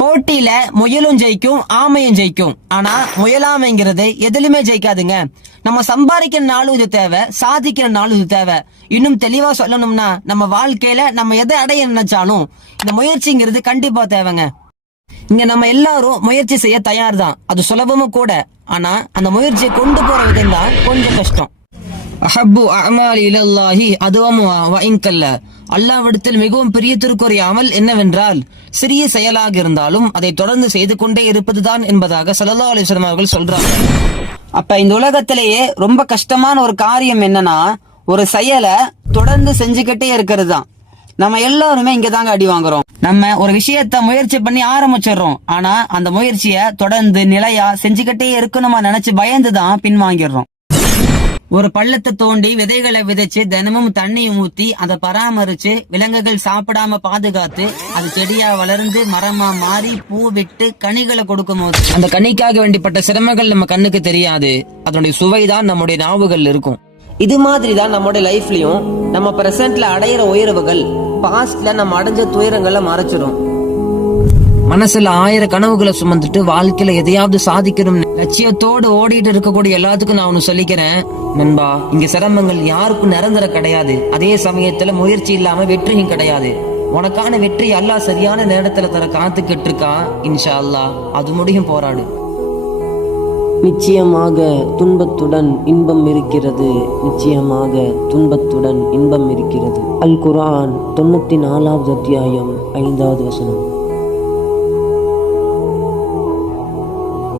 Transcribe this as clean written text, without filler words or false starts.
போட்டியில முயலும் ஜெயிக்கும், ஆமையும் ஜெயிக்கும். ஆனா முயலாமைங்கிறது எதுலுமே ஜெயிக்காதுங்க. நம்ம சம்பாதிக்கிற நாளும் இது தேவை, சாதிக்கிற நாளும் இது தேவை. இன்னும் தெளிவா சொல்லணும்னா, நம்ம வாழ்க்கையில நம்ம எதை அடைய நினைச்சாலும் இந்த முயற்சிங்கிறது கண்டிப்பா தேவைங்க. இங்க நம்ம எல்லாரும் முயற்சி செய்ய தயார் தான், அது சுலபமும் கூட. ஆனா அந்த முயற்சியை கொண்டு போற விதம் தான் கொஞ்சம் கஷ்டம். அஹப்பு அமாலி இலல்லாஹி அதுவமுவா வஇன்கல்ல. அல்லாஹ்விடத்தில் மிகவும் பிரியத்திற்குரிய அமல் என்னவென்றால் சிறிய செயலாக இருந்தாலும் அதை தொடர்ந்து செய்து கொண்டே இருப்பதுதான் என்பதாக ஸல்லல்லாஹு அலைஹி வஸல்லம் அவர்கள் சொல்றாங்க. அப்ப இந்த உலகத்திலேயே ரொம்ப கஷ்டமான ஒரு காரியம் என்னன்னா, ஒரு செயலை தொடர்ந்து செஞ்சுக்கிட்டே இருக்கிறது தான். நம்ம எல்லாருமே இங்கதாங்க அடி வாங்குறோம். நம்ம ஒரு விஷயத்த முயற்சி பண்ணி ஆரம்பிச்சிடறோம், ஆனா அந்த முயற்சியை தொடர்ந்து நிலையா செஞ்சுக்கிட்டே இருக்கணுமா நினைச்சு பயந்துதான் பின்வாங்கிடுறோம். ஒரு பள்ளத்தை தோண்டி விதைகளை விதைச்சு தினமும் தண்ணியை ஊத்தி அதை பராமரிச்சு விலங்குகள் சாப்பிடாம பாதுகாத்து அது செடியா வளர்ந்து மரமா மாறி பூ விட்டு கனிகளை கொடுக்கும் போது அந்த கனிக்காக வேண்டிப்பட்ட சிரமங்கள் நம்ம கண்ணுக்கு தெரியாது, அதனுடைய சுவைதான் நம்முடைய நாவுகள் இருக்கும். இது மாதிரி தான் நம்முடைய லைஃப்லயும் நம்ம பிரசன்ட்ல அடையிற உயர்வுகள் பாஸ்ட்ல நம்ம அடைஞ்ச துயரங்களை மறைச்சிடும். மனசுல 1000 கனவுகளை சுமந்துட்டு வாழ்க்கையில எதையாவது சாதிக்கணும் லட்சியத்தோடு ஓடிட்டு இருக்கக்கூடிய எல்லாத்துக்கும் நான் ஒண்ணு சொல்லிக்கிறேன் நண்பா, இங்க சிரமங்கள் யாருக்கும் நிரந்தர கிடையாது. அதே சமயத்துல முயற்சி இல்லாம வெற்றியும் கிடையாது. உனக்கான வெற்றி அல்லாஹ் சரியான நேரத்துல தர காத்துக்கிட்டு இருக்கான். இன்ஷா அல்லாஹ் அது முடியும், போராடு. நிச்சயமாக துன்பத்துடன் இன்பம் இருக்கிறது, நிச்சயமாக துன்பத்துடன் இன்பம் இருக்கிறது. அல் குர்ஆன் 94வது அத்தியாயம் 5வது வசனம்.